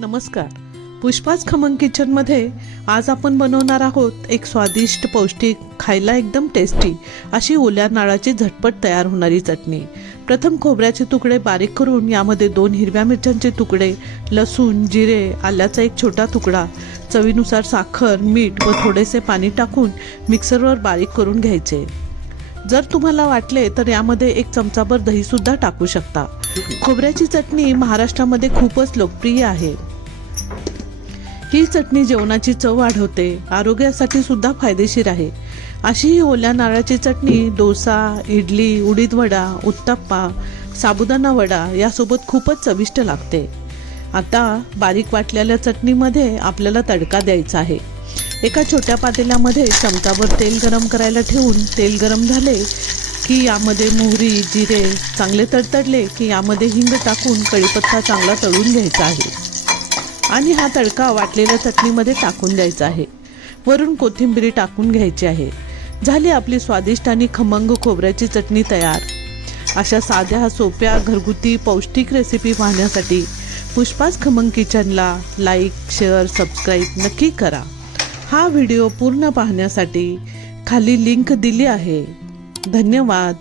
नमस्कार. पुष्पाच खमंग किचनमध्ये आज आपण बनवणार आहोत एक स्वादिष्ट, पौष्टिक, खायला एकदम टेस्टी अशी ओल्या नारळाची झटपट तयार होणारी चटणी. प्रथम खोबऱ्याचे तुकडे बारीक करून यामध्ये 2 हिरव्या मिरच्यांचे तुकडे, लसूण, जिरे, आल्याचा एक छोटा तुकडा, चवीनुसार साखर, मीठ व थोडेसे पाणी टाकून मिक्सरवर बारीक करून घ्यायचे. जर तुम्हाला वाटले तर यामध्ये 1 चमचाभर दही सुद्धा टाकू शकता. खोबऱ्याची चटणी महाराष्ट्रामध्ये खूपच लोकप्रिय आहे. ही चटणी जेवणाची चव वाढवते, आरोग्यासाठी सुद्धा फायदेशीर आहे. अशी ही ओल्या नारळाची चटणी डोसा, इडली, उडीद वडा, उत्तप्पा, साबुदाणा वडा यासोबत खूपच चविष्ट लागते. आता बारीक वाटलेल्या चटणीमध्ये आपल्याला तडका द्यायचा आहे. एका छोट्या पातेल्यामध्ये चमचाभर तेल गरम करायला ठेवून तेल गरम झाले की यामध्ये मोहरी, जिरे चांगले तडतडले की यामध्ये हिंग टाकून कढीपत्ता चांगला तळून घ्यायचा आहे आणि हा तडका वाटलेल्या चटणीमध्ये टाकून द्यायचा आहे. वरून कोथिंबीर टाकून घ्यायची आहे. झाली आपली स्वादिष्ट आणि खमंग खोबऱ्याची चटणी तयार. अशा साध्या, सोप्या, घरगुती, पौष्टिक रेसिपी पाहण्यासाठी पुष्पाच खमंग किचनला लाईक, शेअर, सबस्क्राईब नक्की करा. हा व्हिडिओ पूर्ण पाहण्यासाठी खाली लिंक दिली आहे. धन्यवाद.